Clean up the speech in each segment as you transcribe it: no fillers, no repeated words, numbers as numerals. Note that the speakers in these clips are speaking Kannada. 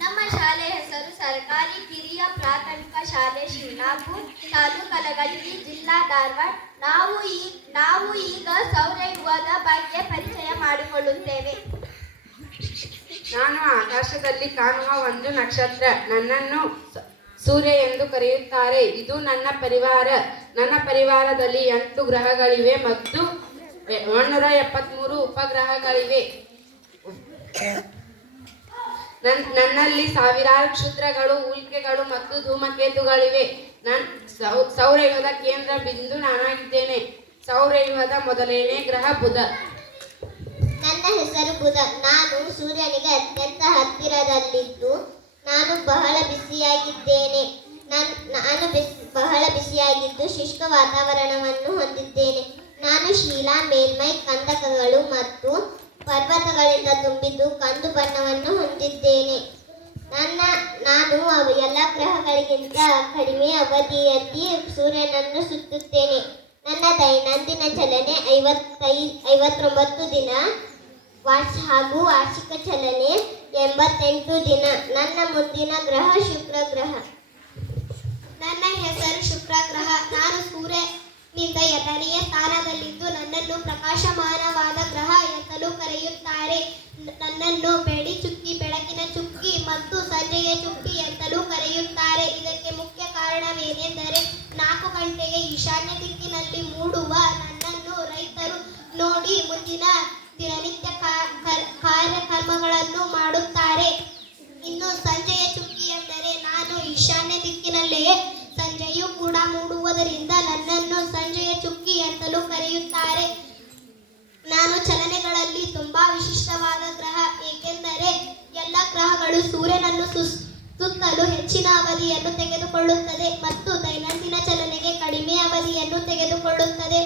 ನಮ್ಮ ಶಾಲೆ ಹೆಸರು ಸರ್ಕಾರಿ ಕಿರಿಯ ಪ್ರಾಥಮಿಕ ಶಾಲೆ ಶಿವನಾಪುರ, ತಾಲೂಕು ಕಲಘಟಗಿ, ಜಿಲ್ಲಾ ಧಾರವಾಡ. ನಾವು ಈಗ ಸೌರವ್ಯೂಹದ ಬಗ್ಗೆ ಪರಿಚಯ ಮಾಡಿಕೊಳ್ಳುತ್ತೇವೆ. ನಾನು ಆಕಾಶದಲ್ಲಿ ಕಾಣುವ ಒಂದು ನಕ್ಷತ್ರ. ನನ್ನನ್ನು ಸೂರ್ಯ ಎಂದು ಕರೆಯುತ್ತಾರೆ. ಇದು ನನ್ನ ಪರಿವಾರ. ನನ್ನ ಪರಿವಾರದಲ್ಲಿ 8 ಗ್ರಹಗಳಿವೆ ಮತ್ತು 173 ಉಪಗ್ರಹಗಳಿವೆ. ನನ್ನಲ್ಲಿ ಸಾವಿರಾರು ಕ್ಷುದ್ರಗಳು, ಉಲ್ಕೆಗಳು ಮತ್ತು ಧೂಮಕೇತುಗಳಿವೆ. ಸೌರವ್ಯೂಹದ ಕೇಂದ್ರ ಬಿಂದು ನಾನಾಗಿದ್ದೇನೆ. ಸೌರವ್ಯೂಹದ ಮೊದಲನೇ ಗ್ರಹ ಬುಧ. ನನ್ನ ಹೆಸರು ಬುಧ. ನಾನು ಸೂರ್ಯನಿಗೆ ಅತ್ಯಂತ ಹತ್ತಿರದಲ್ಲಿದ್ದು ನಾನು ಬಹಳ ಬಿಸಿಯಾಗಿದ್ದೇನೆ. ಬಹಳ ಬಿಸಿಯಾಗಿದ್ದು ಶುಷ್ಕ ವಾತಾವರಣವನ್ನು ಹೊಂದಿದ್ದೇನೆ. ನಾನು ಶಿಲಾ ಮೇಲ್ಮೈ, ಕಂದಕಗಳು ಮತ್ತು ಪರ್ವತಗಳಿಂದ ತುಂಬಿದ್ದು ಕಂದು ಬಣ್ಣವನ್ನು ಹೊಂದಿದ್ದೇನೆ. ನಾನು ಎಲ್ಲ ಗ್ರಹಗಳಿಗಿಂತ ಕಡಿಮೆ ಅವಧಿಯಲ್ಲಿ ಸೂರ್ಯನನ್ನು ಸುತ್ತುತ್ತೇನೆ. ನನ್ನ ದೈನಂದಿನ ಚಲನೆ 59 ದಿನ ಹಾಗೂ ವಾರ್ಷಿಕ ಚಲನೆ 88 ದಿನ. ನನ್ನ ಮುಂದಿನ ಗ್ರಹ ಶುಕ್ರ ಗ್ರಹ. ನನ್ನ ಹೆಸರು ಶುಕ್ರ ಗ್ರಹ. ನಾನು ಸೂರ್ಯನಿಂದ 2ನೇ ಸ್ಥಾನದಲ್ಲಿದ್ದು ನನ್ನನ್ನು ಪ್ರಕಾಶಮಾನವಾದ ಗ್ರಹ ಎಂತಲೂ ಕರೆಯುತ್ತಾರೆ. ನನ್ನನ್ನು ಬೆಳ್ಳಿ ಚುಕ್ಕಿ, ಬೆಳಕಿನ ಚುಕ್ಕಿ ಮತ್ತು ಸಂಜೆಯ ಚುಕ್ಕಿ ಎಂತಲೂ ಕರೆಯುತ್ತಾರೆ. ಇದಕ್ಕೆ ಮುಖ್ಯ ಕಾರಣವೇನೆಂದರೆ 4 ಗಂಟೆಗೆ ಈಶಾನ್ಯ ದಿಕ್ಕಿನಲ್ಲಿ ಮೂಡುವ ನನ್ನನ್ನು ರೈತರು ನೋಡಿ ಮುಂದಿನ ದಿನನಿತ್ಯ ಕಾರ್ಯಕ್ರಮಗಳನ್ನು ಮಾಡುತ್ತಾರೆ. ಇನ್ನು ಸಂಜೆಯ ಚುಕ್ಕಿ ಎಂದರೆ ನಾನು ಈಶಾನ್ಯ ದಿಕ್ಕಿನಲ್ಲಿಯೇ ಸಂಜೆಯೂ ಕೂಡ ಮೂಡುವುದರಿಂದ ನನ್ನನ್ನು ಸಂಜೆಯ ಚುಕ್ಕಿ ಎಂತಲೂ ಕರೆಯುತ್ತಾರೆ. ನಾನು ಚಲನೆಗಳಲ್ಲಿ ತುಂಬಾ ವಿಶಿಷ್ಟವಾದ ಗ್ರಹ, ಏಕೆಂದರೆ ಎಲ್ಲ ಗ್ರಹಗಳು ಸೂರ್ಯನನ್ನು ಸುತ್ತಲು ಹೆಚ್ಚಿನ ಅವಧಿಯನ್ನು ತೆಗೆದುಕೊಳ್ಳುತ್ತದೆ ಮತ್ತು ದೈನಂದಿನ ಚಲನೆಗೆ ಕಡಿಮೆ ಅವಧಿಯನ್ನು ತೆಗೆದುಕೊಳ್ಳುತ್ತದೆ.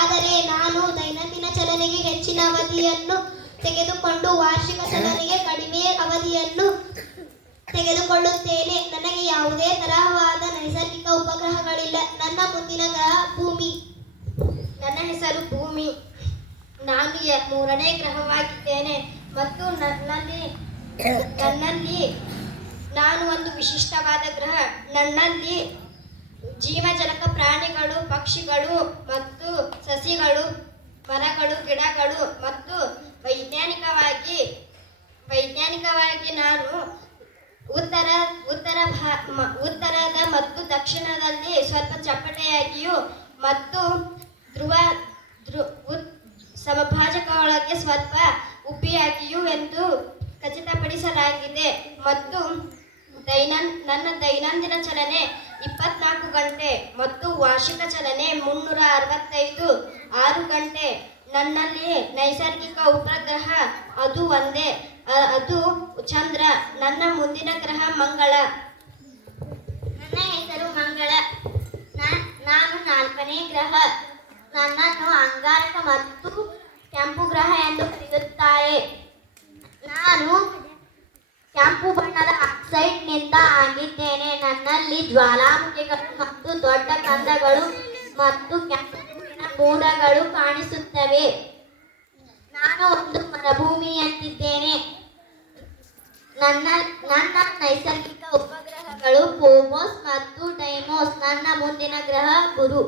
ಆದರೆ ನಾನು ದೈನಂದಿನ ಚಲನೆಗೆ ಹೆಚ್ಚಿನ ಅವಧಿಯನ್ನು ತೆಗೆದುಕೊಂಡು ವಾರ್ಷಿಕ ಚಲನೆಗೆ ಕಡಿಮೆ ಅವಧಿಯನ್ನು ತೆಗೆದುಕೊಳ್ಳುತ್ತೇನೆ. ನನಗೆ ಯಾವುದೇ ತರಹವಾದ ನೈಸರ್ಗಿಕ ಉಪಗ್ರಹಗಳಿಲ್ಲ. ನನ್ನ ಮುಂದಿನ ಗ್ರಹ ಭೂಮಿ. ನನ್ನ ಹೆಸರು ಭೂಮಿ. ನಾನು 3ನೇ ಗ್ರಹವಾಗಿದ್ದೇನೆ ಮತ್ತು ನನ್ನಲ್ಲಿ ನಾನು ಒಂದು ವಿಶಿಷ್ಟವಾದ ಗ್ರಹ. ನನ್ನಲ್ಲಿ ಜೀವಜಲಕ ಪ್ರಾಣಿಗಳು, ಪಕ್ಷಿಗಳು ಮತ್ತು ಸಸಿಗಳು, ಮರಗಳು, ಗಿಡಗಳು ಮತ್ತು ವೈಜ್ಞಾನಿಕವಾಗಿ ನಾನು ಉತ್ತರದ ಮತ್ತು ದಕ್ಷಿಣದಲ್ಲಿ ಸ್ವಲ್ಪ ಚಪ್ಪಟೆಯಾಗಿಯೂ ಮತ್ತು ಸಮಭಾಜಕದೊಳಗೆ ಸ್ವಲ್ಪ ಉಬ್ಬಿಯಾಗಿಯೂ ಎಂದು ಖಚಿತಪಡಿಸಲಾಗಿದೆ. ಮತ್ತು ನನ್ನ ದೈನಂದಿನ ಚಲನೆ 24 ಗಂಟೆ ಮತ್ತು ವಾರ್ಷಿಕ ಚಲನೆ 365 6 ಗಂಟೆ. ನನ್ನಲ್ಲಿ ನೈಸರ್ಗಿಕ ಉಪಗ್ರಹ ಅದು ಒಂದೇ, ಅದು ಚಂದ್ರ. ನನ್ನ ಮುಂದಿನ ಗ್ರಹ ಮಂಗಳ. ನನ್ನ ಹೆಸರು ಮಂಗಳ. ನಾನು 4ನೇ ಗ್ರಹ. ನನ್ನನ್ನು ಅಂಗಾರಕ ಮತ್ತು ಕೆಂಪು ಗ್ರಹ ಎಂದು ಕರೆಯುತ್ತಾರೆ. ನಾನು ಕೆಂಪು ಬಣ್ಣದ ಆಕ್ಸೈಡ್ನಿಂದ ಆಗಿದ್ದೇನೆ. ನನ್ನಲ್ಲಿ ಜ್ವಾಲಾಮುಖಿಗಳು ಮತ್ತು ದೊಡ್ಡ ಕಂದಗಳು ಮತ್ತು ಕೆಂಪು ಮೋಡಗಳು ಕಾಣಿಸುತ್ತವೆ. ನಾನು ಒಂದು ಮರುಭೂಮಿಯಂತಿದ್ದೇನೆ. ನನ್ನ ನೈಸರ್ಗಿಕ ಉಪಗ್ರಹಗಳು ಫೋಬೋಸ್ ಮತ್ತು ಡೈಮೋಸ್. ನನ್ನ ಮುಂದಿನ ಗ್ರಹ ಗುರು.